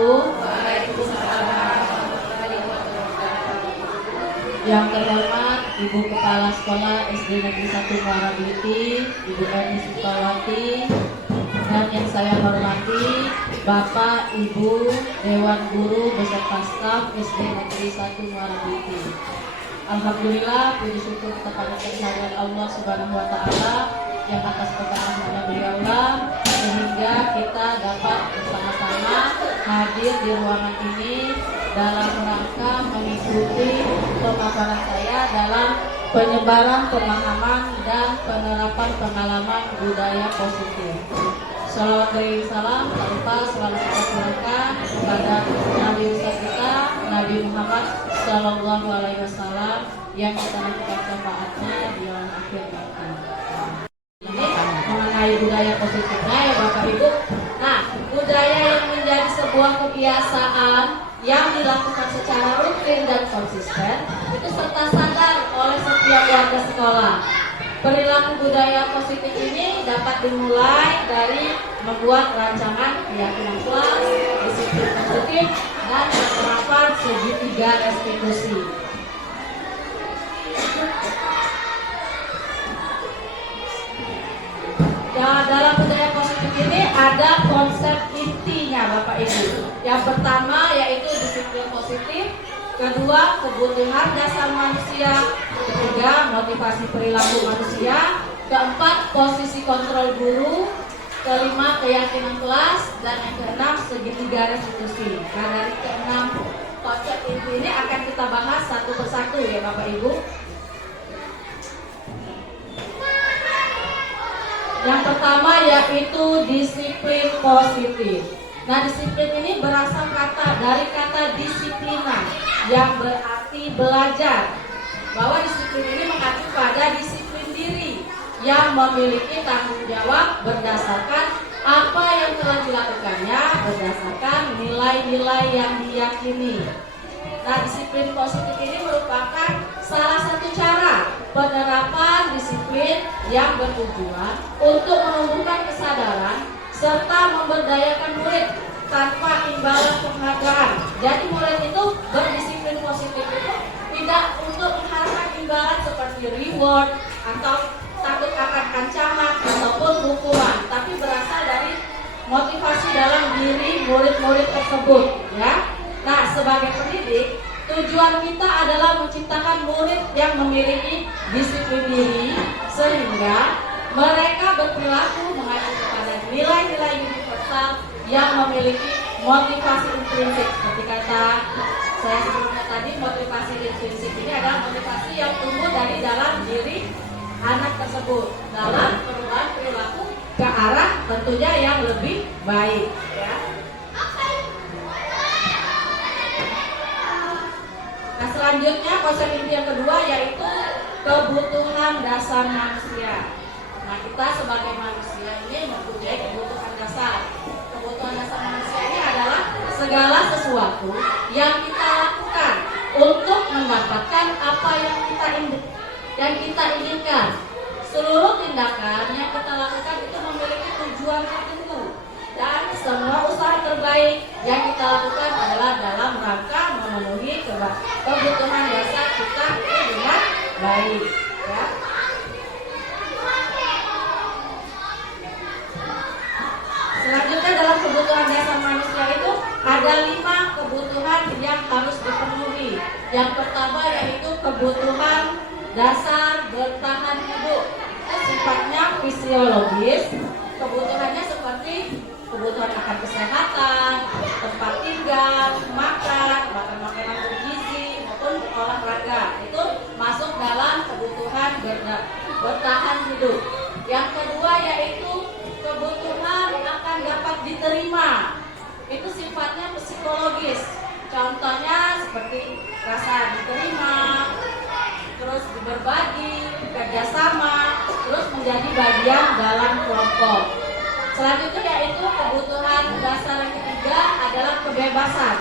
wabarakatuh. Yang terhormat Ibu Kepala Sekolah SD Negeri 1 Muara Beliti, Ibu Eni Sukawati, dan yang saya hormati Bapak Ibu Dewan Guru beserta staf SD Negeri 1 Muara Beliti. Alhamdulillah, puji syukur kepada kehadiran Allah Subhanahu wa Ta'ala yang atas perkataan beliaulah sehingga kita dapat bersama-sama hadir di ruangan ini dalam rangka mengikuti pemaparan saya dalam penyebaran pemahaman dan penerapan pengalaman budaya positif. Salawat dan salam tak lupa selalu kita turunkan kepada Nabi besar kita Nabi Muhammad Sallallahu Alaihi Wasallam yang kita nantikan syafaatnya di alam akhir nanti. Ini mengenai budaya positifnya ya Bapak Ibu. Nah, budaya yang menjadi sebuah kebiasaan yang dilakukan secara rutin dan konsisten itu serta sadar oleh setiap warga sekolah. Perilaku budaya positif ini dapat dimulai dari membuat rancangan keyakinan kelas, disiplin positif, dan penerapan segitiga restitusi. Ya, dalam budaya positif ini ada konsep intinya Bapak Ibu. Yang pertama yaitu disiplin positif, kedua kebutuhan dasar manusia, ketiga motivasi perilaku manusia, keempat posisi kontrol guru, kelima keyakinan kelas, dan yang keenam segitiga restitusi. Nah, dari keenam konsep inti ini akan kita bahas satu persatu ya Bapak Ibu. Yang pertama yaitu disiplin positif. Nah, disiplin ini berasal dari kata disiplina yang berarti belajar. Bahwa disiplin ini mengacu pada disiplin diri yang memiliki tanggung jawab berdasarkan apa yang telah dilakukannya, berdasarkan nilai-nilai yang diyakini. Nah, disiplin positif ini merupakan salah satu cara penerapan disiplin yang bertujuan untuk menumbuhkan kesadaran serta memberdayakan murid tanpa imbalan penghargaan. Jadi murid itu berdisiplin positif itu tidak untuk mengharapkan imbalan seperti reward atau takut akan ancaman ataupun hukuman, tapi berasal dari motivasi dalam diri murid-murid tersebut ya. Nah, sebagai pendidik, tujuan kita adalah menciptakan murid yang memiliki disiplin diri sehingga mereka berperilaku mengacu kepada nilai-nilai universal yang memiliki motivasi intrinsik. Seperti kata saya sebelumnya tadi, motivasi intrinsik ini adalah motivasi yang tumbuh dari dalam diri anak tersebut dalam perubahan perilaku ke arah tentunya yang lebih baik ya. Nah, selanjutnya konsep inti yang kedua yaitu kebutuhan dasar manusia. Nah, kita sebagai manusia ini mempunyai kebutuhan dasar. Kebutuhan dasar manusia ini adalah segala sesuatu yang kita lakukan untuk mendapatkan apa yang kita inginkan. Seluruh tindakan yang kita lakukan itu memiliki tujuan tertentu. Dan semua usaha terbaik yang kita lakukan adalah dalam rangka memenuhi kebutuhan dasar kita dengan baik ya. Selanjutnya dalam kebutuhan dasar manusia itu ada 5 kebutuhan yang harus dipenuhi. Yang pertama yaitu kebutuhan dasar bertahan hidup. Itu sifatnya fisiologis. Kebutuhannya seperti kebutuhan akan kesehatan, tempat tinggal, makan makanan bergizi maupun olahraga. Itu masuk dalam kebutuhan bertahan hidup. Yang kedua yaitu kebutuhan akan dapat diterima. Itu sifatnya psikologis. Contohnya seperti rasa diterima, terus berbagi, kerjasama, terus menjadi bagian dalam kelompok. Selanjutnya yaitu kebutuhan dasar yang ketiga adalah kebebasan.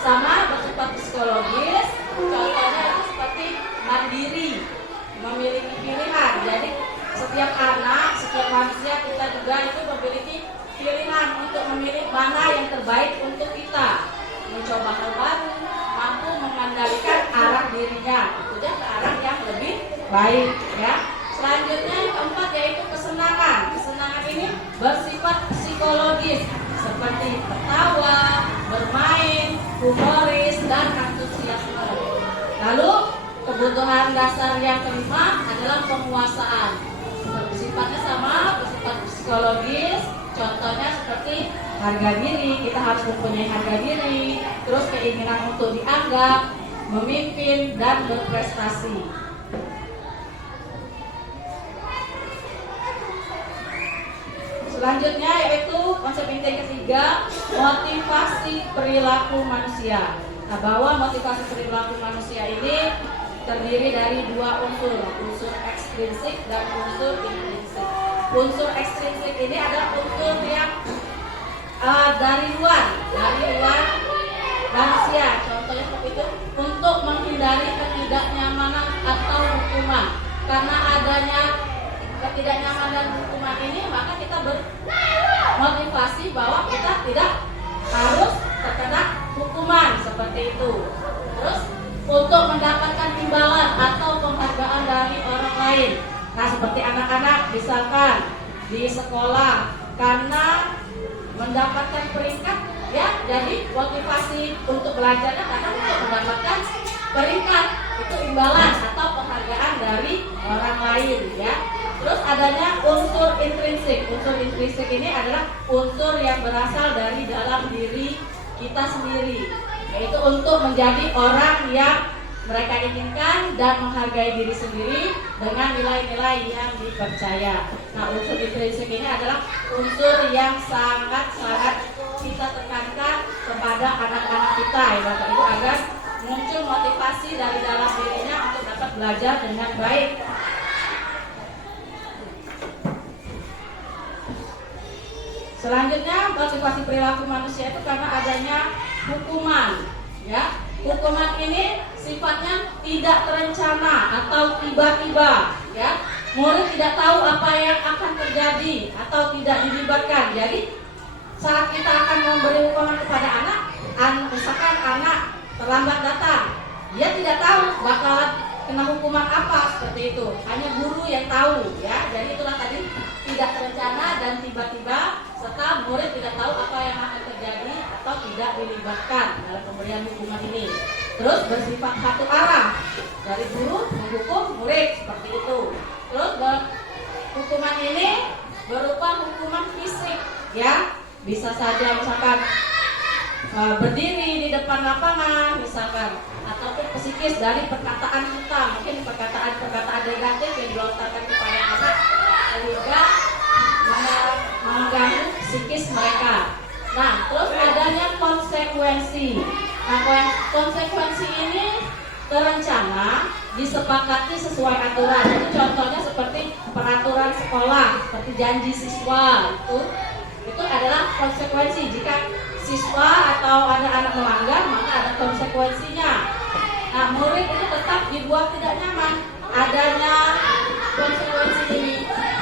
Sama bersifat psikologis, contohnya itu seperti mandiri, memiliki pilihan. Jadi setiap anak, setiap manusia kita juga itu memiliki pilihan untuk memilih mana yang terbaik untuk kita, mencoba hal baru, mampu mengendalikan arah dirinya, tentunya ke arah yang lebih baik ya. Selanjutnya yang keempat yaitu kesenangan. Kesenangan ini bersifat psikologis seperti tertawa, bermain, humoris, dan antusiasme. Lalu kebutuhan dasar yang kelima adalah penguasaan. Sifatnya sama, bersifat psikologis. Contohnya seperti harga diri, kita harus mempunyai harga diri, terus keinginan untuk dianggap, memimpin, dan berprestasi. Selanjutnya yaitu konsep inti ketiga, motivasi perilaku manusia. Nah, bahwa motivasi perilaku manusia ini terdiri dari dua unsur, unsur ekstrinsik dan unsur intrinsik. Unsur ekstrinsik ini adalah unsur yang dari luar manusia. Contohnya seperti itu, untuk menghindari ketidaknyamanan atau hukuman. Karena adanya ketidaknyamanan dan hukuman ini, maka kita bermotivasi bahwa kita tidak harus terkena hukuman seperti itu. Terus untuk mendapatkan imbalan atau penghargaan dari orang lain. Nah, seperti anak-anak misalkan di sekolah karena mendapatkan peringkat ya, jadi motivasi untuk belajarnya karena untuk mendapatkan peringkat, itu imbalan atau penghargaan dari orang lain ya. Terus adanya unsur intrinsik. Unsur intrinsik ini adalah unsur yang berasal dari dalam diri kita sendiri, yaitu untuk menjadi orang yang mereka inginkan dan menghargai diri sendiri dengan nilai-nilai yang dipercaya. Nah, unsur intrinsik ini adalah unsur yang sangat-sangat kita tekankan kepada anak-anak kita ya Bapak Ibu, agar muncul motivasi dari dalam dirinya untuk dapat belajar dengan baik. Selanjutnya, motivasi perilaku manusia itu karena adanya hukuman ya. Hukuman ini sifatnya tidak terencana atau tiba-tiba ya. Murid tidak tahu apa yang akan terjadi atau tidak dilibatkan. Jadi saat kita akan memberi hukuman kepada anak, misalkan anak terlambat datang, dia tidak tahu bakalan kena hukuman apa seperti itu. Hanya guru yang tahu ya. Jadi itulah tadi tidak terencana dan tiba-tiba, serta murid tidak tahu apa yang akan terjadi atau tidak dilibatkan dalam pemberian hukuman ini. Terus bersifat satu arah, dari guru menghukum murid seperti itu. Terus hukuman ini berupa hukuman fisik ya, bisa saja misalkan berdiri di depan lapangan misalkan, ataupun psikis dari perkataan kita, mungkin perkataan negatif yang dilontarkan kepada anak sehingga mengganggu psikis mereka. Nah, terus adanya konsekuensi. Nah, konsekuensi ini terencana, disepakati sesuai aturan. Itu contohnya seperti peraturan sekolah, seperti janji siswa. Itu adalah konsekuensi. Jika siswa atau ada anak melanggar, maka ada konsekuensinya. Nah, murid itu tetap dibuat tidak nyaman adanya konsekuensi ini.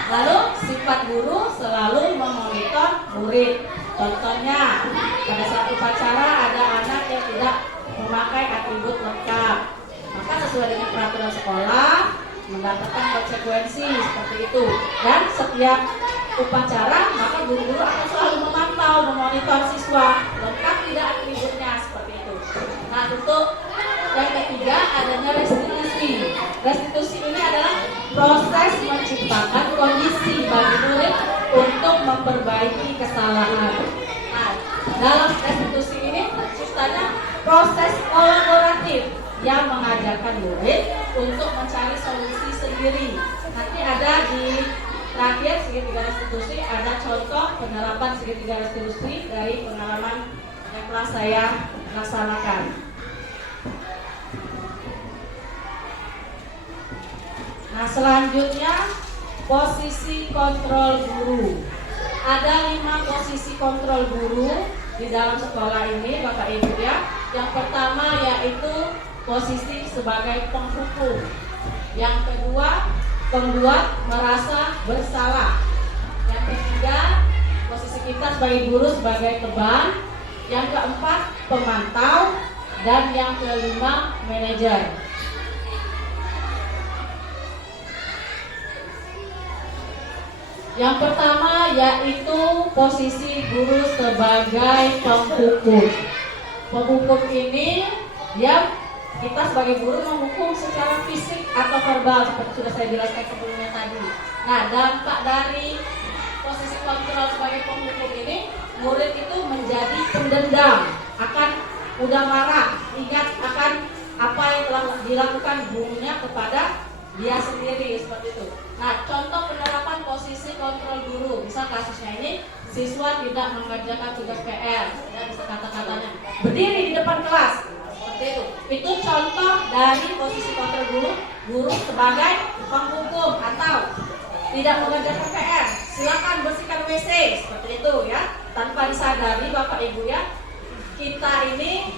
Lalu sifat guru selalu memonitor murid. Contohnya, pada saat upacara ada anak yang tidak memakai atribut lengkap, maka sesuai dengan peraturan sekolah mendapatkan konsekuensi seperti itu. Dan setiap upacara maka guru-guru akan selalu memantau, memonitor siswa lengkap tidak atributnya seperti itu. Nah, untuk yang ketiga adanya restitusi. Restitusi ini adalah proses menciptakan kondisi bagi murid untuk memperbaiki kesalahan. Nah, dalam restitusi ini terciptanya proses kolaboratif yang mengajarkan murid untuk mencari solusi sendiri. Nanti ada di terakhir segitiga restitusi, ada contoh penerapan segitiga restitusi dari pengalaman yang telah saya laksanakan. Nah, selanjutnya posisi kontrol guru. Ada 5 posisi kontrol guru di dalam sekolah ini Bapak Ibu ya. Yang pertama yaitu posisi sebagai penghukum. Yang kedua, pembuat merasa bersalah. Yang ketiga, posisi kita sebagai guru sebagai teman, yang keempat pemantau, dan yang kelima manajer. Yang pertama yaitu posisi guru sebagai penghukum. Penghukum ini ya kita sebagai guru menghukum secara fisik atau verbal seperti sudah saya jelaskan sebelumnya tadi. Nah, dampak dari posisi kontrol sebagai penghukum ini, murid itu menjadi pendendam, akan mudah marah, ingat akan apa yang telah dilakukan gurunya kepada dia sendiri, seperti itu. Nah, contoh penerapan posisi kontrol guru, misal kasusnya ini siswa tidak mengerjakan tugas PR, ya bisa kata-katanya berdiri di depan kelas, seperti itu. Itu contoh dari posisi kontrol guru sebagai penghukum atau tidak mengerjakan PR. Silakan bersihkan WC, seperti itu ya. Tanpa disadari Bapak Ibu ya, kita ini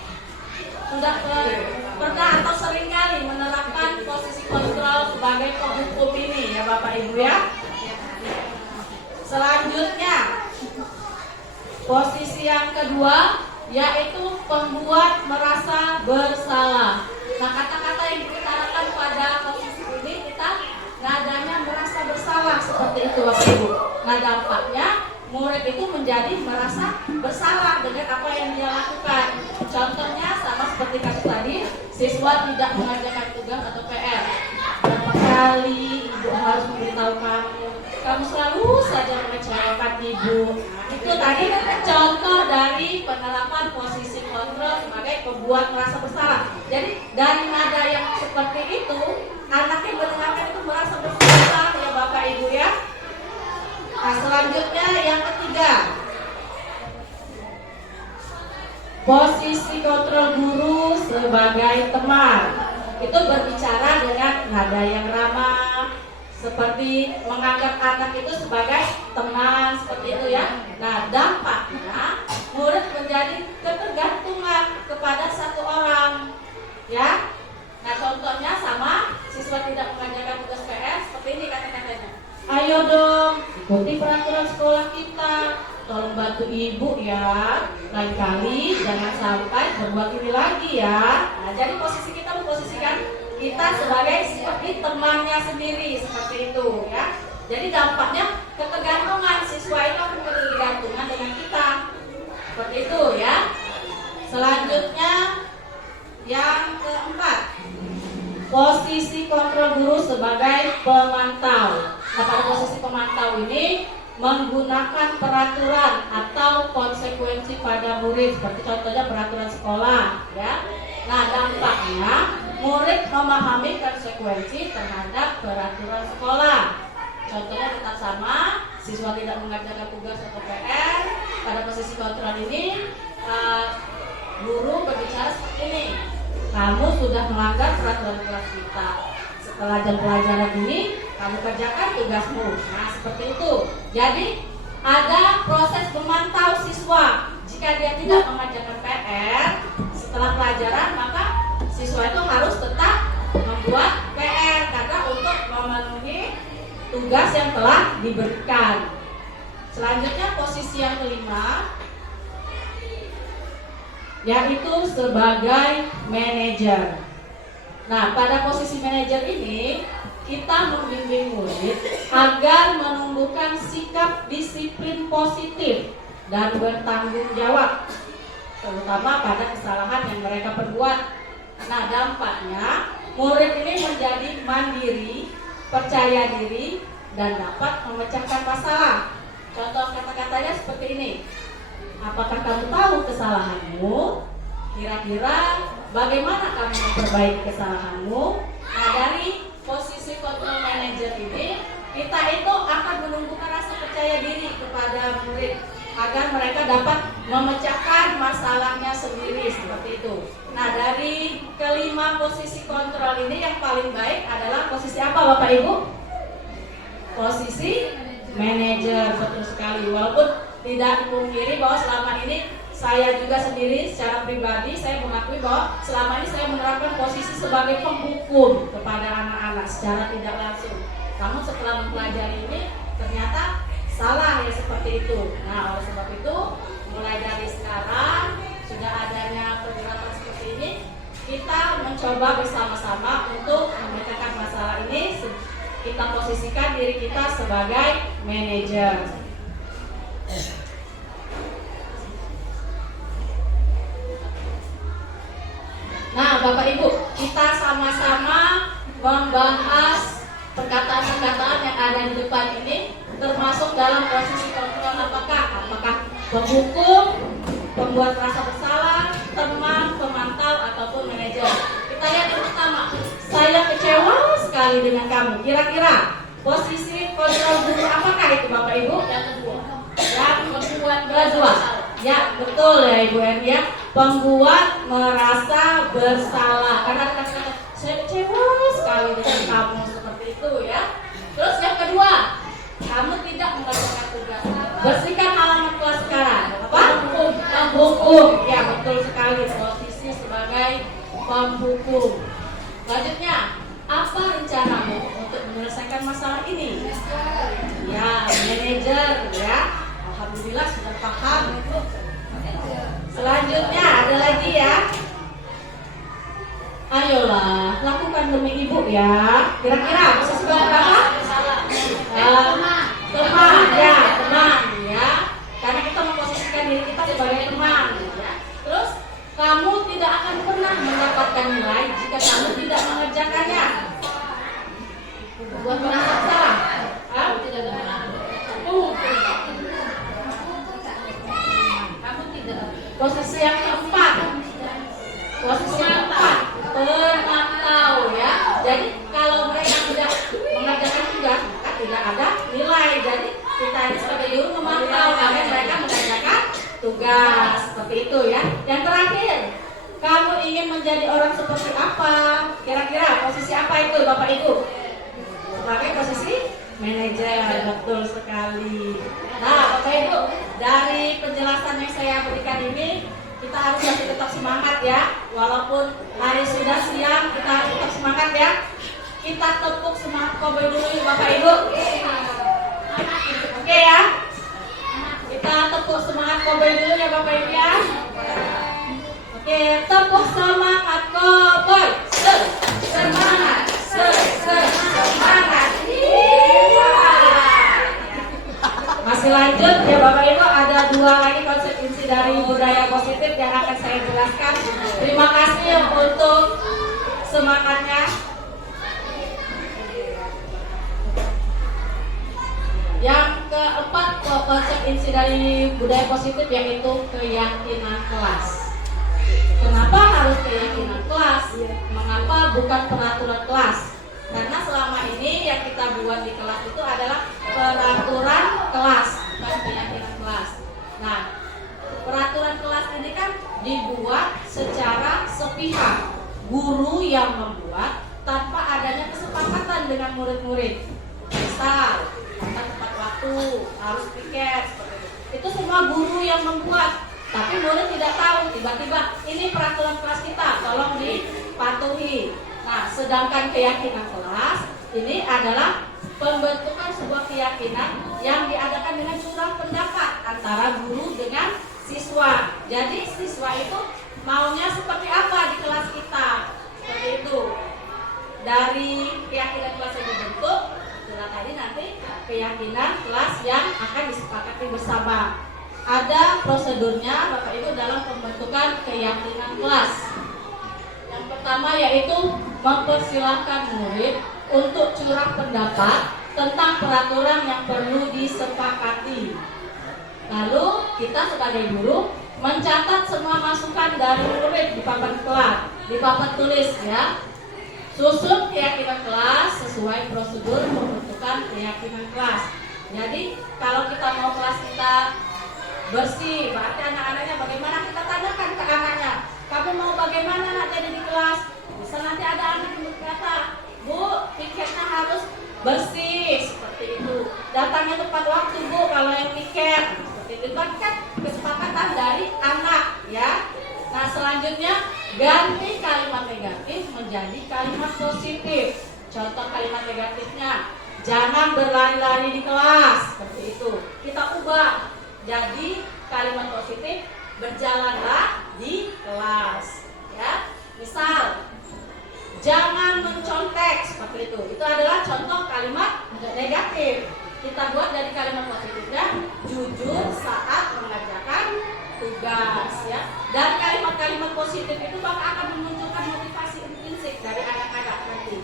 sudah pernah atau seringkali menerapkan posisi kontrol sebagai penghukum ini ya Bapak Ibu ya. Selanjutnya posisi yang kedua yaitu pembuat merasa bersalah. Nah, kata-kata yang diutarakan pada posisi ini kita nadanya merasa bersalah seperti itu Bapak Ibu. Nah, dampaknya murid itu menjadi merasa bersalah dengan apa yang dia lakukan. Contohnya sama seperti kasus tadi, siswa tidak mengerjakan tugas atau PR. Berapa kali ibu harus memberitahu kamu selalu saja mengecewakan ibu. Itu tadi contoh dari penerapan posisi kontrol sebagai pembuat merasa bersalah. Jadi dari nada yang seperti itu, anak yang mendengarkan itu merasa bersalah ya Bapak Ibu ya. Nah, selanjutnya yang ketiga, posisi kontrol guru sebagai teman. Itu berbicara dengan nada yang ramah, seperti menganggap anak itu sebagai teman, seperti itu ya. Nah, dampaknya murid menjadi ketergantungan kepada satu orang ya. Nah, contohnya sama siswa tidak mengerjakan tugas PR, seperti ini kata-katanya. Ayo dong, ikuti peraturan sekolah kita. Tolong bantu ibu ya. Lain kali jangan sampai berbuat ini lagi ya. Nah, jadi posisi kita memposisikan kita sebagai seperti temannya sendiri, seperti itu ya. Jadi dampaknya ketergantungan, siswa itu akan ketergantungan dengan kita, seperti itu ya. Selanjutnya yang keempat, posisi kontrol guru sebagai pemantau. Nah, pada posisi pemantau ini menggunakan peraturan atau konsekuensi pada murid, seperti contohnya peraturan sekolah ya. Nah, dampaknya murid memahami konsekuensi terhadap peraturan sekolah. Contohnya tetap sama, siswa tidak mengerjakan tugas atau PR. Pada posisi kontrol ini guru berbicara seperti ini, kamu sudah melanggar peraturan kelas kita. Setelah jam pelajaran ini kamu kerjakan tugasmu. Nah, seperti itu. Jadi ada proses memantau siswa. Jika dia tidak mengerjakan PR setelah pelajaran, maka siswa itu harus tetap membuat PR karena untuk memenuhi tugas yang telah diberikan. Selanjutnya posisi yang kelima yaitu sebagai manajer. Nah, pada posisi manajer ini kita membimbing murid agar menumbuhkan sikap disiplin positif dan bertanggung jawab, terutama pada kesalahan yang mereka perbuat. Nah, dampaknya murid ini menjadi mandiri, percaya diri, dan dapat memecahkan masalah. Contoh kata-katanya seperti ini. Apakah kamu tahu kesalahanmu? Kira-kira bagaimana kamu memperbaiki kesalahanmu? Nah, dari posisi kontrol manager ini, kita itu akan menumbuhkan rasa percaya diri kepada murid agar mereka dapat memecahkan masalahnya sendiri, seperti itu. Nah, dari kelima posisi kontrol ini yang paling baik adalah posisi apa Bapak Ibu? Posisi manajer, betul sekali. Walaupun tidak dipungkiri bahwa selama ini saya juga sendiri secara pribadi saya mengakui bahwa selama ini saya menerapkan posisi sebagai penghukum kepada anak-anak secara tidak langsung. Namun setelah mempelajari ini ternyata salah ya seperti itu. Nah, oleh sebab itu mulai dari sekarang sudah adanya penjelasan seperti ini, kita mencoba bersama-sama untuk memecahkan masalah ini. Kita posisikan diri kita sebagai manajer. Nah, Bapak Ibu, kita sama-sama membahas perkataan-perkataan yang ada di depan ini, termasuk dalam posisi kontrol apakah penghukum, pembuat rasa bersalah, teman, pemantau, ataupun manajer. Kita lihat yang pertama, saya kecewa sekali dengan kamu. Kira-kira posisi kontrol guru apakah itu Bapak Ibu? Yang kedua. Yang membuat kedua. Ya, betul ya Ibu Erni ya. Pembuat merasa bersalah. Karena kata-kata saya kecewa sekali dengan kamu seperti itu ya. Terus yang kedua, kamu tidak mengerjakan tugas. Bersihkan halaman kelas sekarang. Apa? Penghukum. Ya, betul sekali, posisi sebagai penghukum. Selanjutnya, apa rencanamu untuk menyelesaikan masalah ini? Ya, manajer ya. Alhamdulillah sudah paham. Selanjutnya ada lagi ya. Ayolah, lakukan demi ibu ya. Kira-kira posisi berapa? Teman ya. Karena kita memposisikan diri kita sebagai teman ya. Terus kamu tidak akan pernah mendapatkan nilai jika kamu tidak mengerjakannya. Buat merasa salah. Tidak pernah. Kamu tidak. Posisi yang keempat. Pemantau ya. Jadi kalau mereka tidak mengerjakan tugas, maka tidak ada nilai. Jadi kita ini sebagai guru memantau agar mereka mengerjakan tugas seperti itu ya. Yang terakhir, kamu ingin menjadi orang seperti apa? Kira-kira posisi apa itu Bapak Ibu? Sebagai posisi manajer, betul sekali. Nah Bapak Ibu, dari penjelasan yang saya berikan ini, kita harus masih tetap semangat ya. Walaupun hari sudah siang, kita harus tetap semangat ya. Kita tepuk semangat Kobe dulu ya Bapak Ibu. Oke ya. Kita tepuk semangat Kobe dulu ya Bapak Ibu ya. Oke, tepuk semangat Kobe. Semangat. Semangat. Masih lanjut ya Bapak Ibu, ada dua lagi konsep inti dari budaya positif yang akan saya jelaskan. Terima kasih untuk semangatnya. Yang keempat konsep inti dari budaya positif yaitu keyakinan kelas. Kenapa harus keyakinan kelas? Mengapa bukan peraturan kelas? Karena selama ini yang kita buat di kelas itu adalah peraturan kelas, bukan keyakinan kelas. Nah, peraturan kelas ini kan dibuat secara sepihak. Guru yang membuat tanpa adanya kesepakatan dengan murid-murid. Misal, tepat waktu, harus piket, seperti itu. Itu semua guru yang membuat. Tapi murid tidak tahu, tiba-tiba ini peraturan kelas kita, tolong dipatuhi. Nah, sedangkan keyakinan kelas ini adalah pembentukan sebuah keyakinan yang diadakan dengan curang pendapat antara guru dengan siswa. Jadi siswa itu maunya seperti apa di kelas kita, seperti itu. Dari keyakinan kelas yang dibentuk, itulah tadi nanti keyakinan kelas yang akan disepakati bersama. Ada prosedurnya Bapak Ibu dalam pembentukan keyakinan kelas. Yang pertama yaitu mempersilahkan murid untuk curah pendapat tentang peraturan yang perlu disepakati. Lalu kita sebagai guru mencatat semua masukan dari murid di papan kelas, di papan tulis ya. Susun keyakinan kelas sesuai prosedur pembentukan keyakinan kelas. Jadi kalau kita mau kelas kita bersih, berarti anak-anaknya bagaimana, kita tanyakan ke anaknya, kamu mau bagaimana nak jadi di kelas? Bisa nanti ada anak yang berkata, Bu, piketnya harus bersih, seperti itu. Datangnya tepat waktu Bu, kalau yang piket, seperti itu kan kesepakatan dari anak ya. Nah selanjutnya ganti kalimat negatif menjadi kalimat positif. Contoh kalimat negatifnya, jangan berlari-lari di kelas, seperti itu. Kita ubah jadi kalimat positif, berjalanlah di kelas. Ya, misal, jangan mencontek, seperti itu. Itu adalah contoh kalimat negatif. Kita buat dari kalimat positifnya, jujur saat mengerjakan tugas, ya. Dan kalimat-kalimat positif itu bakal akan memunculkan motivasi intrinsik dari anak-anak nanti.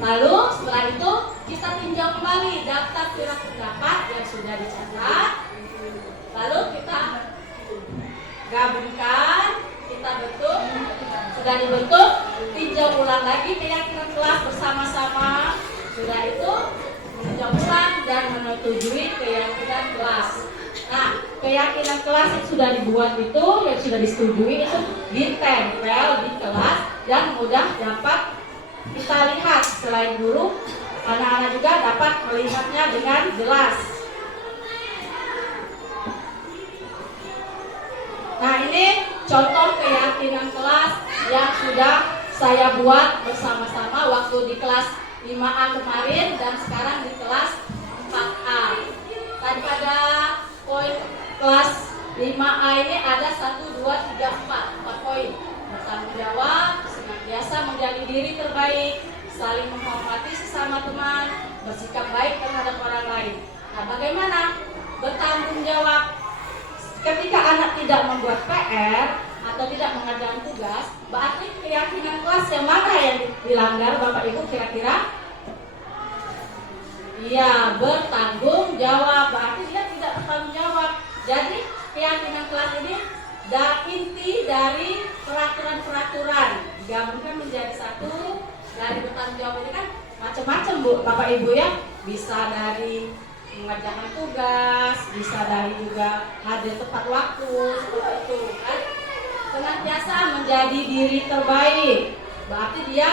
Lalu setelah itu kita tinjau kembali daftar surat pendapat yang sudah dicatat. Lalu kita gabungkan, kita bentuk, sudah dibentuk, tinjau ulang lagi keyakinan kelas bersama-sama. Sudah itu meninjau ulang dan menyetujui keyakinan kelas. Nah, keyakinan kelas yang sudah dibuat itu, yang sudah disetujui itu ditempel di kelas dan mudah dapat kita lihat. Selain guru, anak-anak juga dapat melihatnya dengan jelas. Nah, ini contoh keyakinan kelas yang sudah saya buat bersama-sama waktu di kelas 5A kemarin dan sekarang di kelas 4A. Tadi pada poin kelas 5A ini ada 1, 2, 3, 4 poin. Bertanggung jawab, senantiasa menjadi diri terbaik, saling menghormati sesama teman, bersikap baik terhadap orang lain. Nah, bagaimana bertanggung jawab ketika anak tidak membuat PR atau tidak mengerjakan tugas? Berarti keyakinan kelas yang mana yang dilanggar, Bapak Ibu, kira-kira? Iya, bertanggung jawab. Berarti dia tidak bertanggung jawab. Jadi keyakinan kelas ini inti dari peraturan-peraturan digabungkan menjadi satu. Dari bertanggung jawab ini kan macam-macam, Bu, Bapak Ibu, ya. Bisa dari mengerjakan tugas, bisa dari juga hadir tepat waktu, seperti itu kan. Senantiasa menjadi diri terbaik, berarti dia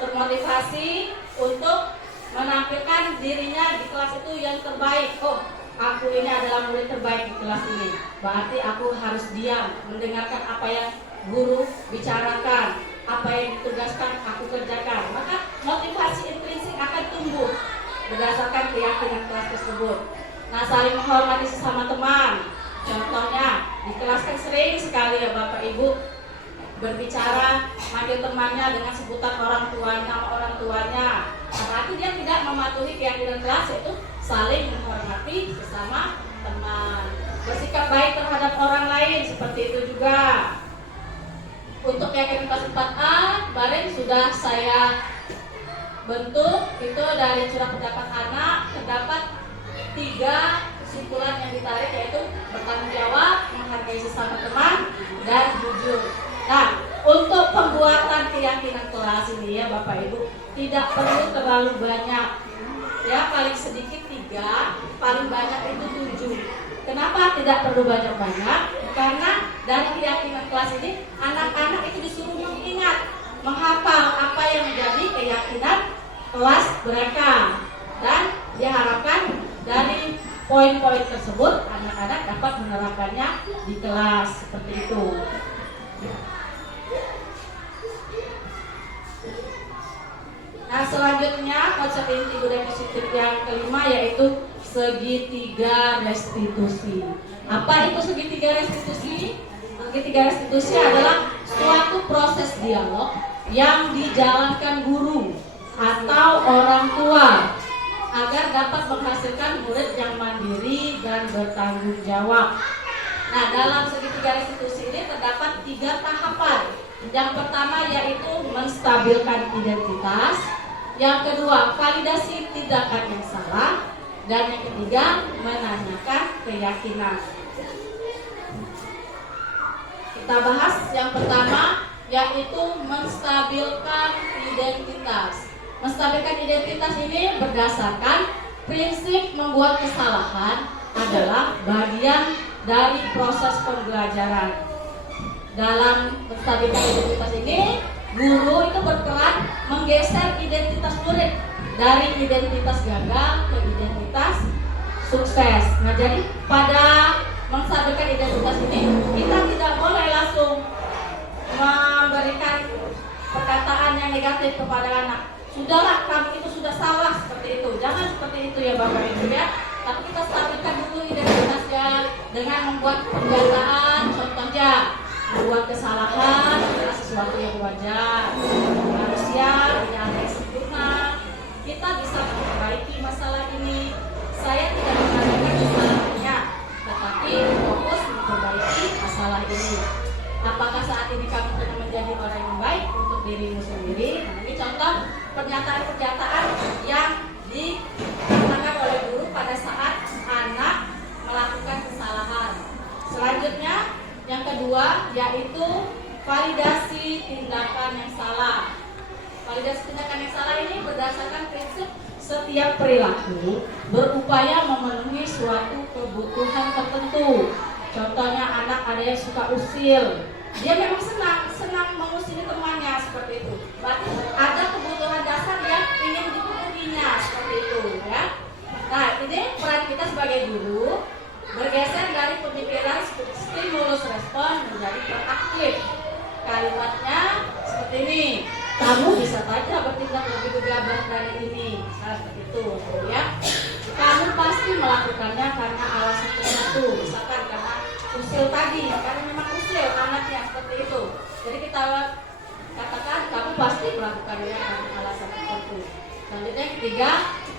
termotivasi untuk menampilkan dirinya di kelas itu yang terbaik. Oh, aku ini adalah murid terbaik di kelas ini, berarti aku harus diam, mendengarkan apa yang guru bicarakan, apa yang ditugaskan aku kerjakan. Maka motivasi intrinsik akan tumbuh berdasarkan keyakinan kelas tersebut. Nah, saling menghormati sesama teman. Contohnya, di kelas kan sering sekali ya Bapak Ibu berbicara, manggil temannya dengan sebutan orang tuanya, nama orang tuanya. Nah, berarti dia tidak mematuhi keyakinan kelas, yaitu saling menghormati sesama teman. Bersikap baik terhadap orang lain, seperti itu juga. Untuk keyakinan kelas 4A, kemarin sudah saya bentuk itu dari surat pendapat anak. Terdapat 3 kesimpulan yang ditarik, yaitu bertanggung jawab, menghargai sesama teman, dan jujur. Nah, untuk pembuatan keyakinan kelas ini ya Bapak Ibu, tidak perlu terlalu banyak. Ya, paling sedikit 3, paling banyak itu 7. Kenapa tidak perlu banyak-banyak? Karena dari keyakinan kelas ini anak-anak itu disuruh mengingat, menghafal apa yang menjadi keyakinan kelas mereka, dan diharapkan dari poin-poin tersebut anak-anak dapat menerapkannya di kelas, seperti itu. Nah, selanjutnya konsep inti budaya positif yang kelima yaitu segitiga restitusi. Apa itu segitiga restitusi? Segitiga restitusi adalah suatu proses dialog yang dijalankan guru atau orang tua agar dapat menghasilkan murid yang mandiri dan bertanggung jawab. Nah, dalam segitiga restitusi ini terdapat 3 tahapan. Yang pertama yaitu menstabilkan identitas, yang kedua validasi tindakan yang salah, dan yang ketiga menanyakan keyakinan. Kita bahas yang pertama yaitu menstabilkan identitas. Menstabilkan identitas ini berdasarkan prinsip membuat kesalahan adalah bagian dari proses pembelajaran. Dalam menstabilkan identitas ini, guru itu berperan menggeser identitas murid dari identitas gagal ke identitas sukses. Nah, jadi pada menstabilkan identitas ini, kita tidak boleh langsung memberikan perkataan yang negatif kepada anak. Sudahlah, kamu itu sudah salah seperti itu. Jangan seperti itu ya Bapak Ibu ya. Tapi kita stabilkan dulu identitasnya dengan membuat pernyataan. Contohnya, membuat kesalahan adalah sesuatu yang wajar. Manusia tidak ada yang sempurna. Kita bisa memperbaiki masalah ini. Saya tidak mengatakan kesalahannya, tetapi fokus memperbaiki masalah ini. Apakah saat ini kamu sudah menjadi orang yang baik untuk dirimu sendiri? Nah, ini contoh pernyataan-pernyataan yang dikatakan oleh guru pada saat anak melakukan kesalahan. Selanjutnya, yang kedua yaitu validasi tindakan yang salah. Validasi tindakan yang salah ini berdasarkan prinsip setiap perilaku berupaya memenuhi suatu kebutuhan tertentu. Contohnya anak ada yang suka usil, dia memang senang mengusili temannya seperti itu. Berarti ada kebutuhan dasar yang ingin dipenuhinya seperti itu ya. Nah, ini peran kita sebagai guru bergeser dari pemikiran stimulus respon menjadi proaktif. Kalimatnya seperti ini. Kamu bisa saja bertindak lebih gegabah dari ini, seperti itu ya. Kamu pasti melakukannya karena alasan tertentu, misalkan karena usil tadi, karena memang usil anaknya seperti itu. Jadi kita katakan kamu pasti melakukannya karena alasan tertentu. Selanjutnya ketiga,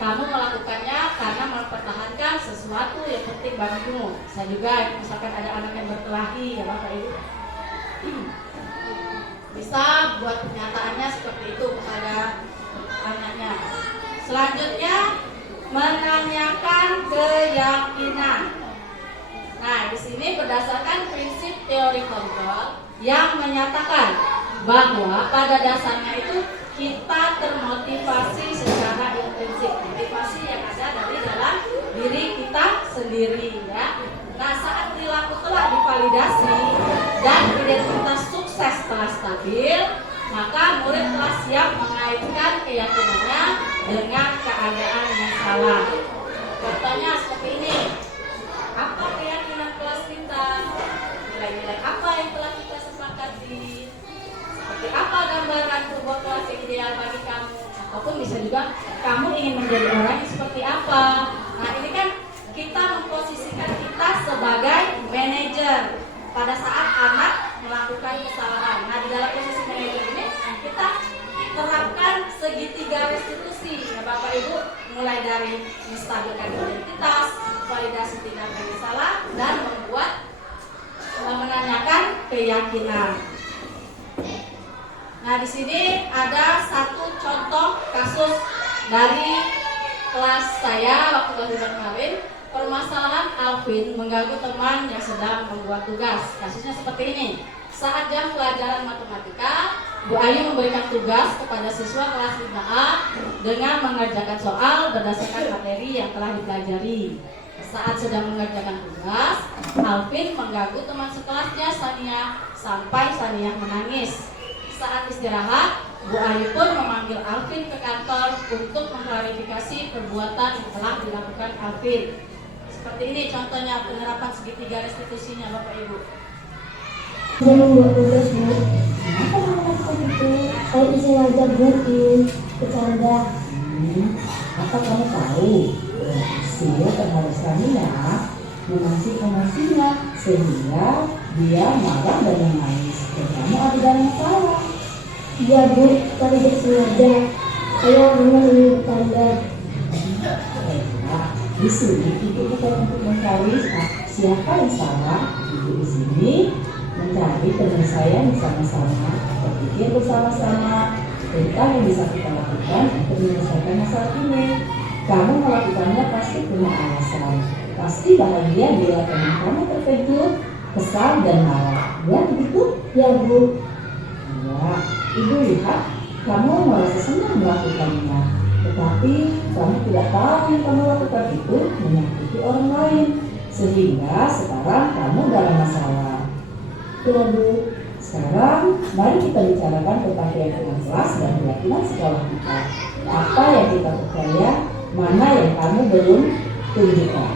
kamu melakukannya karena mempertahankan sesuatu yang penting bagimu. Saya juga misalkan ada anak yang berkelahi ya Bapak Ibu. Bisa buat pernyataannya seperti itu kepada anaknya. Selanjutnya menanyakan keyakinan. Nah, di sini berdasarkan prinsip teori kontrol yang menyatakan bahwa pada dasarnya itu kita termotivasi secara intensif. Motivasi yang ada dari dalam diri kita sendiri ya. Nah, saat perilaku telah divalidasi dan identitas sukses telah stabil, maka murid telah siap mengaitkan keyakinannya dengan keadaan yang salah. Contohnya seperti ini. Apa keyakinan kelas kita? Nilai-nilai apa yang telah kita sepakati? Seperti apa gambaran sebuah kelas yang ideal bagi kamu? Ataupun bisa juga kamu ingin menjadi orang yang seperti apa? Nah, ini kan kita memposisikan kita sebagai manajer pada saat anak melakukan kesalahan. Nah, di dalam posisi manajer ini kita terapkan segitiga restitusi ya Bapak Ibu, mulai dari menstabilkan identitas, validasi tindakan yang salah, dan menanyakan keyakinan. Nah, di sini ada satu contoh kasus dari kelas saya waktu kelas kemarin. Permasalahan Alvin mengganggu teman yang sedang membuat tugas. Kasusnya seperti ini. Saat jam pelajaran matematika, Bu Ayu memberikan tugas kepada siswa kelas 5A dengan mengerjakan soal berdasarkan materi yang telah dipelajari. Saat sedang mengerjakan tugas, Alvin mengganggu teman sekelasnya Sania sampai Sania menangis. Saat istirahat, Bu Ayu pun memanggil Alvin ke kantor untuk mengklarifikasi perbuatan yang telah dilakukan Alvin. Seperti ini contohnya penerapan segitiga restitusinya Bapak Ibu. Saya membuat tugas Bu. Kenapa melakukan itu? Saya sengaja bukin, bercanda. Apa kamu tahu? Usia terhadap Sania mengasih emosinya sehingga dia marah dan menangis. Dan kamu ada dalam masalah. Iya Bu, tapi bersengaja. Saya hanya ingin bercanda. Di sini ibu bukan untuk mencari siapa yang salah. Ibu di sini mencari penyelesaian bersama-sama, berpikir bersama-sama tentang yang bisa kita lakukan untuk menyelesaikan masalah ini. Kamu melakukannya pasti punya alasan. Pasti bahagia bila teman kamu terkejut, kesal dan marah. Ya begitu? Ya Bu. Ya, ibu lihat kamu merasa senang melakukannya. Tetapi kamu tidak tahu yang kamu lakukan itu menyakiti orang lain, sehingga sekarang kamu dalam masalah. Ya Bu. Sekarang mari kita bicarakan tentang keyakinan kelas dan keyakinan sekolah kita. Apa yang kita percaya, mana yang kamu belum tunjukkan.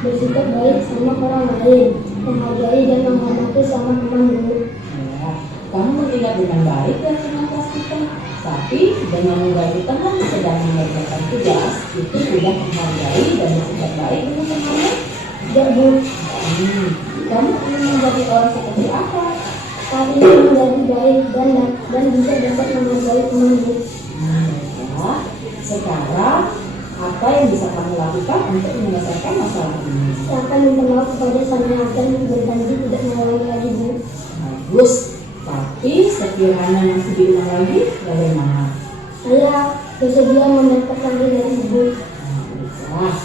Bersikap baik sama orang lain, menghargai dan menghormati sama teman Bu. Ya, kamu mengingat dengan baik dan dengan kelas kita. Tapi dengan membagi teman sedang mengerjakan tugas, itu sudah menghargai dan bersikap baik dengan temannya. Tidak, Bu. Kamu ingin menjadi orang seperti apa? Kami ingin menjadi baik dan bisa dapat menghargai teman, Bu. Ya. Sekarang, apa yang bisa kamu lakukan untuk menyelesaikan masalah ini? Saya akan minta maaf kepada sang yang akan berjanji tidak mengulangi lagi, Bu. Bagus, tapi sekiranya masih diulang lagi, bagaimana? Saya bersedia mendapatkan dari Ibu. Baiklah.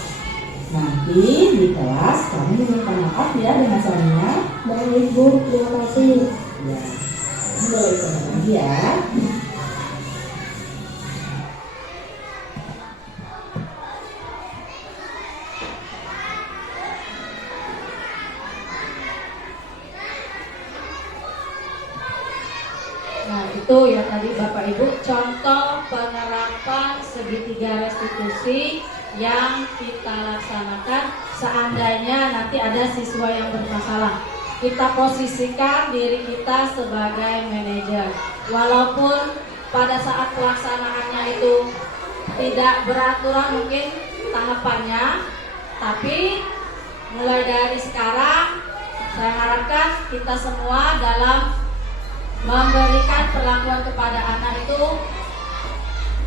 Nanti di kelas kamu minta maaf ya dengan suaminya. Baik, Bu. Terima kasih. Ya, kamu boleh istirahat lagi ya. Nah, itu ya tadi Bapak Ibu contoh penerapan segitiga restitusi yang kita laksanakan seandainya nanti ada siswa yang bermasalah. Kita posisikan diri kita sebagai manajer. Walaupun pada saat pelaksanaannya itu tidak beraturan mungkin tahapannya, tapi mulai dari sekarang saya harapkan kita semua dalam memberikan perlakuan kepada anak itu,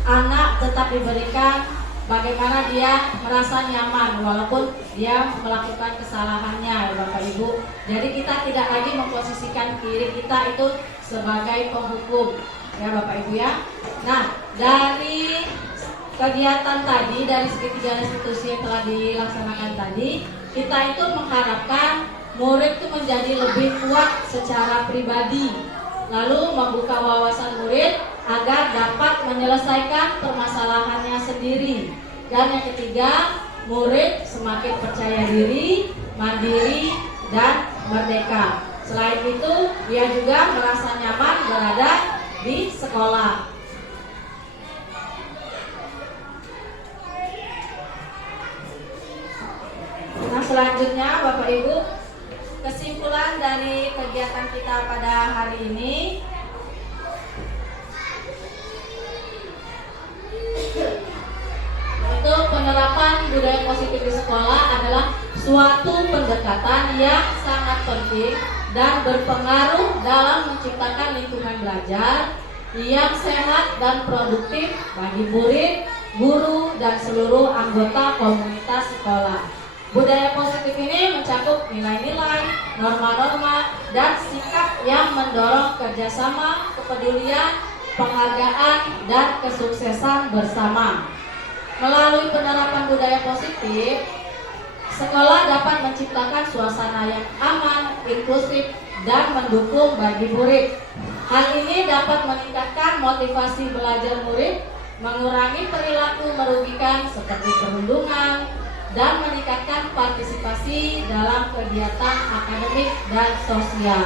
anak tetap diberikan bagaimana dia merasa nyaman walaupun dia melakukan kesalahannya ya Bapak Ibu. Jadi kita tidak lagi memposisikan diri kita itu sebagai penghukum ya Bapak Ibu ya. Nah, dari kegiatan tadi, dari segitiga restitusi yang telah dilaksanakan tadi, kita itu mengharapkan murid itu menjadi lebih kuat secara pribadi, lalu membuka wawasan murid agar dapat menyelesaikan permasalahannya sendiri. Dan yang ketiga, murid semakin percaya diri, mandiri, dan merdeka. Selain itu, dia juga merasa nyaman berada di sekolah. Nah, selanjutnya Bapak Ibu, kesimpulan dari kegiatan kita pada hari ini, untuk penerapan budaya positif di sekolah adalah suatu pendekatan yang sangat penting dan berpengaruh dalam menciptakan lingkungan belajar yang sehat dan produktif bagi murid, guru, dan seluruh anggota komunitas sekolah. Budaya positif ini mencakup nilai-nilai, norma-norma, dan sikap yang mendorong kerjasama, kepedulian, penghargaan, dan kesuksesan bersama. Melalui penerapan budaya positif, sekolah dapat menciptakan suasana yang aman, inklusif, dan mendukung bagi murid. Hal ini dapat meningkatkan motivasi belajar murid, mengurangi perilaku merugikan seperti perundungan, dan meningkatkan partisipasi dalam kegiatan akademik dan sosial.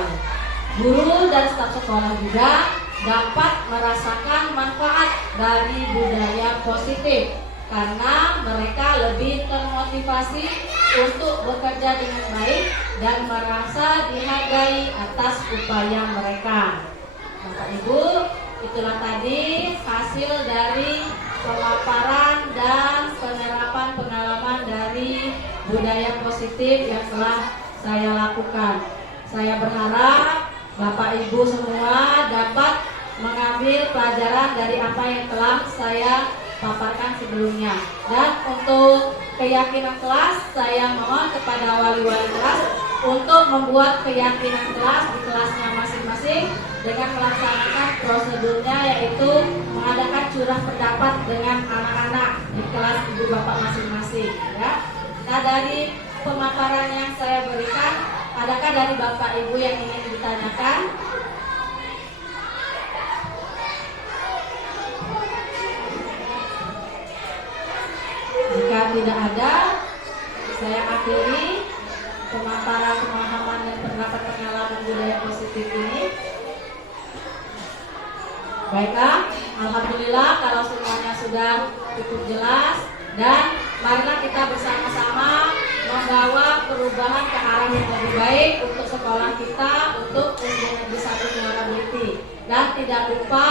Guru dan staf sekolah juga dapat merasakan manfaat dari budaya positif karena mereka lebih termotivasi untuk bekerja dengan baik dan merasa dihargai atas upaya mereka. Bapak Ibu, itulah tadi hasil dari pemaparan dan penerapan pengalaman dari budaya positif yang telah saya lakukan. Saya berharap Bapak Ibu semua dapat mengambil pelajaran dari apa yang telah saya paparkan sebelumnya. Dan untuk keyakinan kelas, saya mohon kepada wali-wali kelas untuk membuat keyakinan kelas di kelasnya masing-masing dengan melaksanakan prosedurnya, yaitu mengadakan curah pendapat dengan anak-anak di kelas ibu bapak masing-masing ya. Nah, dari pemaparan yang saya berikan, adakah dari bapak ibu yang ingin ditanyakan? Jika tidak ada, saya akhiri pemaparan pemahaman dan pendapat pengalaman budaya positif ini. Baiklah, alhamdulillah kalau semuanya sudah cukup jelas, dan marilah kita bersama-sama membawa perubahan ke arah yang lebih baik untuk sekolah kita, untuk Negeri 1 Muara Beliti. Dan tidak lupa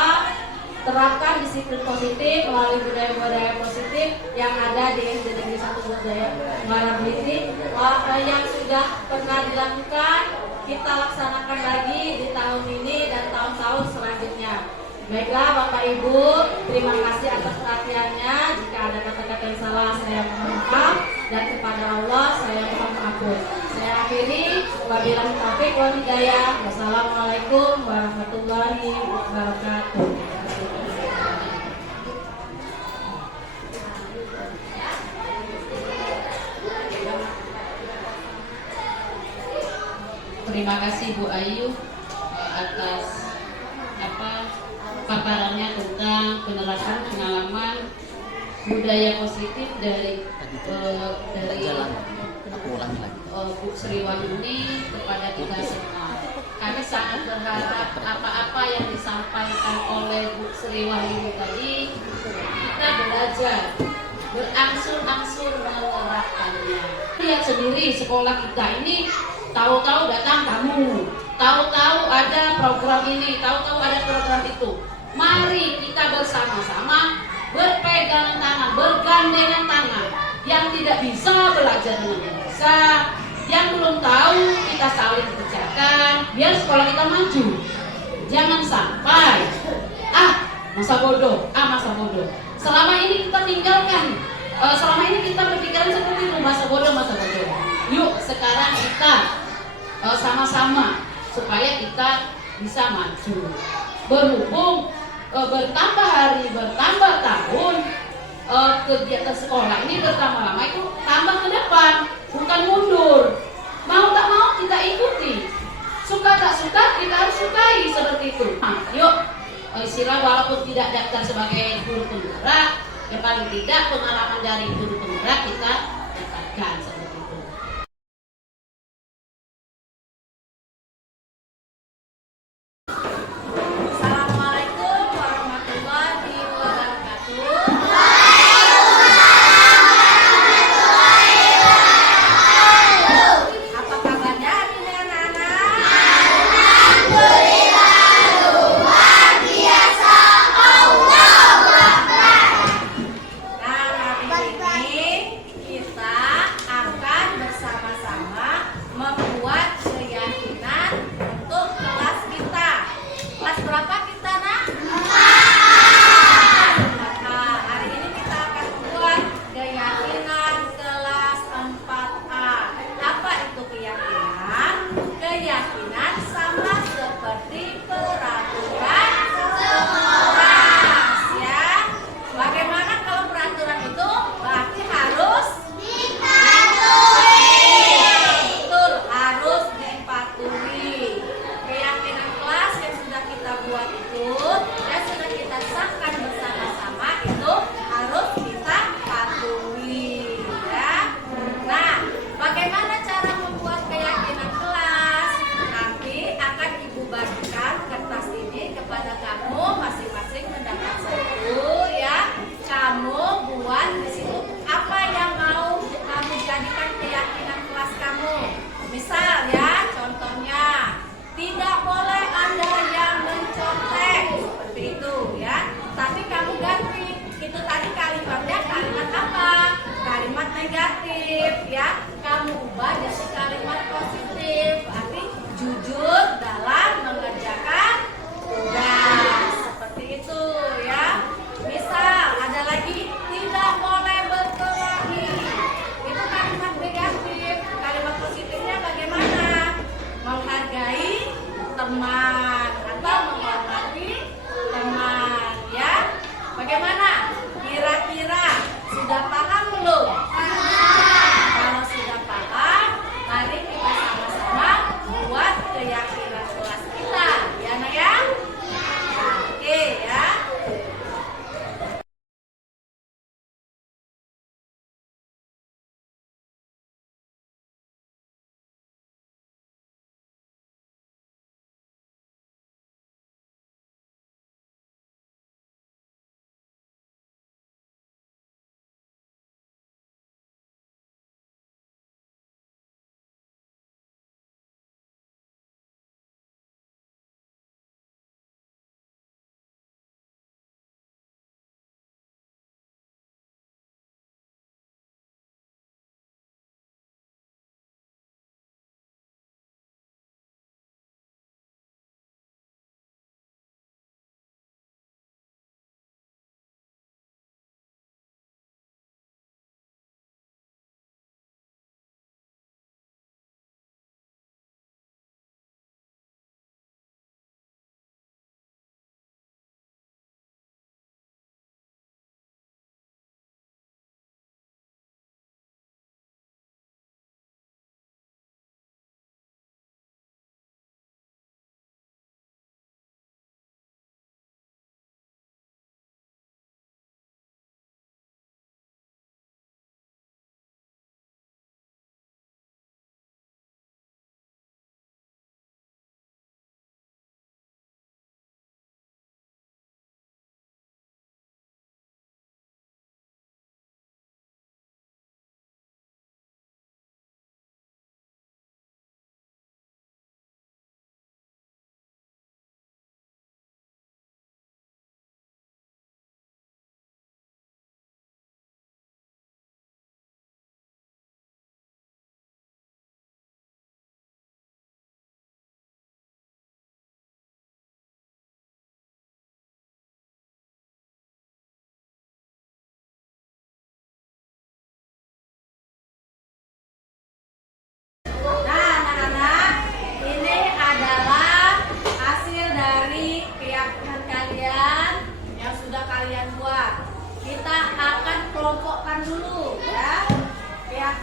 terapkan disiplin positif melalui budaya-budaya positif yang ada di SD Negeri 1 Budaya Muara Blitik. Yang sudah pernah dilakukan kita laksanakan lagi di tahun ini dan tahun-tahun selanjutnya. Baiklah Bapak Ibu, terima kasih atas perhatiannya. Jika ada kata-kata yang salah saya mohon maaf, dan kepada Allah saya mohon maafkan. Saya akhiri, wabillahi taufiq wal hidayah. Wassalamualaikum warahmatullahi wabarakatuh. Terima kasih Bu Ayu atas paparannya tentang penerapan pengalaman budaya positif dari Bu Sri Wahyuni kepada kita semua. Kami sangat berharap apa-apa yang disampaikan oleh Bu Sri Wahyuni tadi kita belajar berangsur-angsur menerapkannya. Lihat sendiri sekolah kita ini tahu-tahu datang tamu, tahu-tahu ada program ini, tahu-tahu ada program itu. Mari kita bersama-sama berpegangan tangan, bergandengan tangan. Yang tidak bisa belajar dengan yang bisa, yang belum tahu kita saling kerjakan biar sekolah kita maju. Jangan sampai masa bodoh. Selama ini kita tinggalkan, selama ini kita berpikiran seperti itu, masa bodoh. Yuk sekarang kita sama-sama supaya kita bisa maju. Berhubung bertambah hari, bertambah tahun, kegiatan sekolah ini bertambah lama itu tambah ke depan, bukan mundur. Mau tak mau kita ikuti, suka tak suka kita harus sukai seperti itu. Yuk istilah walaupun tidak daftar sebagai guru penggerak, yang paling tidak pengalaman dari guru penggerak kita dapatkan.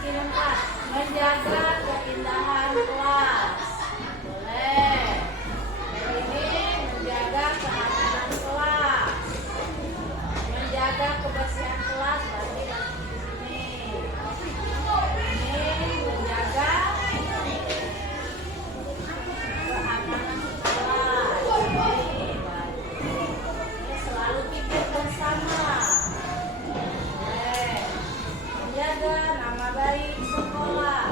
keyakinan kelas. Menjaga keindahan kelas. Boleh. Yang ini menjaga keamanan kelas. Menjaga kebersihan kelas. Berarti di sini. Ini menjaga keamanan kelas. Ini selalu pikir bersama. Menjaga nama baik sekolah.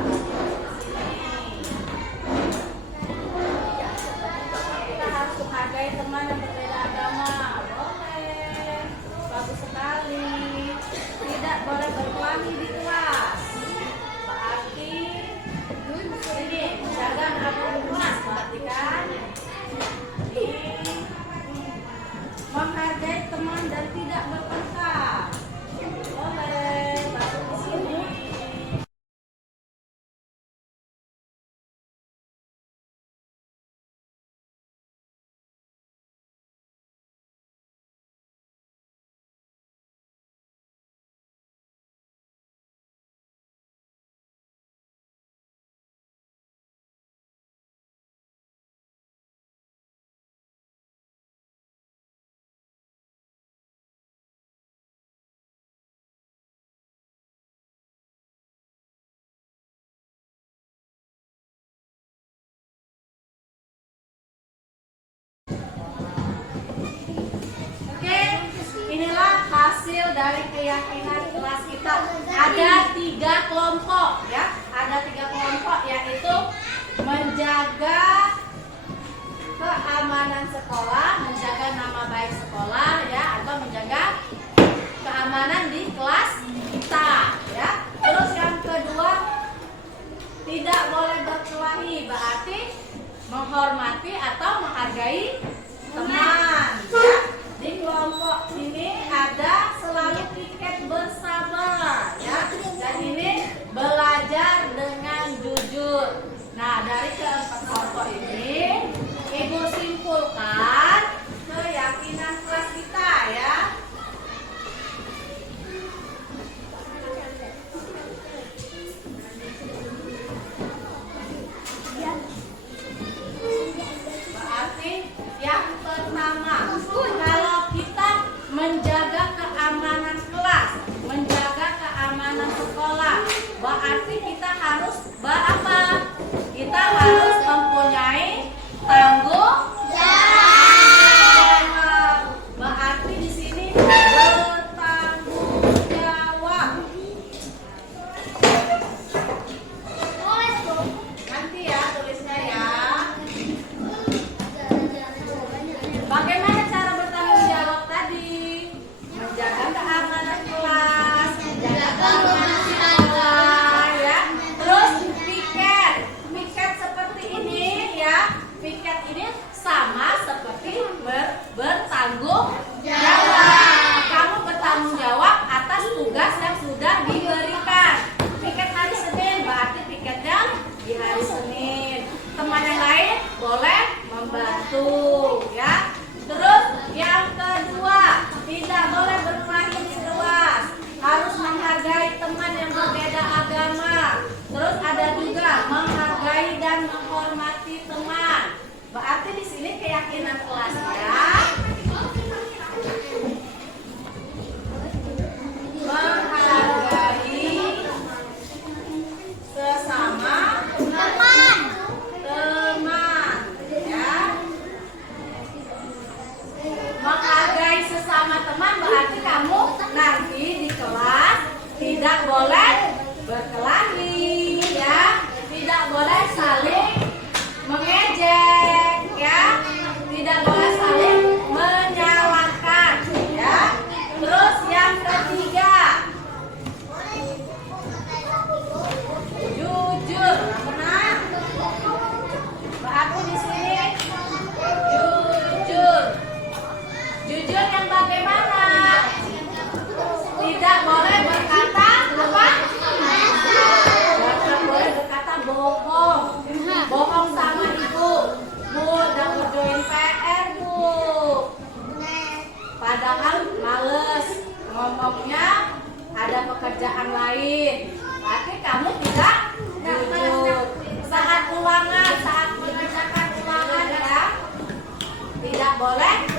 Kita harus menghargai teman yang berbeda agama. Boleh, bagus sekali. Tidak boleh berkelahi di kelas. Berarti ini menjaga aturan kelas. Perhatikan. Ini menghargai teman dan tidak bertengkar. Boleh, bagus di sini. Oke, inilah hasil dari keyakinan kelas kita. Ada 3 kelompok ya, ada 3 kelompok yaitu menjaga keamanan sekolah, menjaga nama baik sekolah ya, atau menjaga keamanan di kelas kita ya. Terus yang kedua, tidak boleh berkelahi, berarti menghormati atau menghargai teman ya. Di kelompok ini ada selalu piket bersama ya, dan ini belajar dengan jujur. Nah, dari keempat kelompok ini Ibu simpulkan keyakinan kelas kita ya. Berarti yang pertama, kalau kita menjaga keamanan kelas, menjaga keamanan sekolah, berarti kita harus berapa? Kita harus mempunyai tanggung jawab. Berarti di sini bertanggung jawab. Nanti ya tulisnya ya. Bagaimana cara bertanggung jawab tadi? Menjaga keamanan kelas, menjaga keamanan sekolah, ya. Terus piket, piket seperti ini ya. Piket ini sama seperti bertanggung jawab. Kamu bertanggung jawab atas tugas yang sudah diberikan. Piket hari Senin, berarti piketnya di hari Senin. Teman yang lain boleh membantu ya. Terus yang kedua, tidak boleh berkelahi di kelas. Harus menghargai teman yang berbeda agama. Terus ada juga menghargai dan menghormati teman. Berarti di sini keyakinan kelasnya menghargai sesama teman ya. Menghargai sesama teman berarti kamu nanti di kelas tidak boleh berkelahi ya, tidak boleh saling mengejek ya, tidak boleh saling menyalahkan ya. Terus yang ketiga, jujur. Benar? Berarti di sini jujur. Jujur yang bagaimana? Tidak boleh berkata apa? Tidak boleh berkata bohong. Bohong sama ibu. Bu, udah ngerjain PR bu. Padahal males ngomongnya, ada pekerjaan lain. Tapi kamu tidak saat ulangan, saat mengerjakan ulangan ya, tidak boleh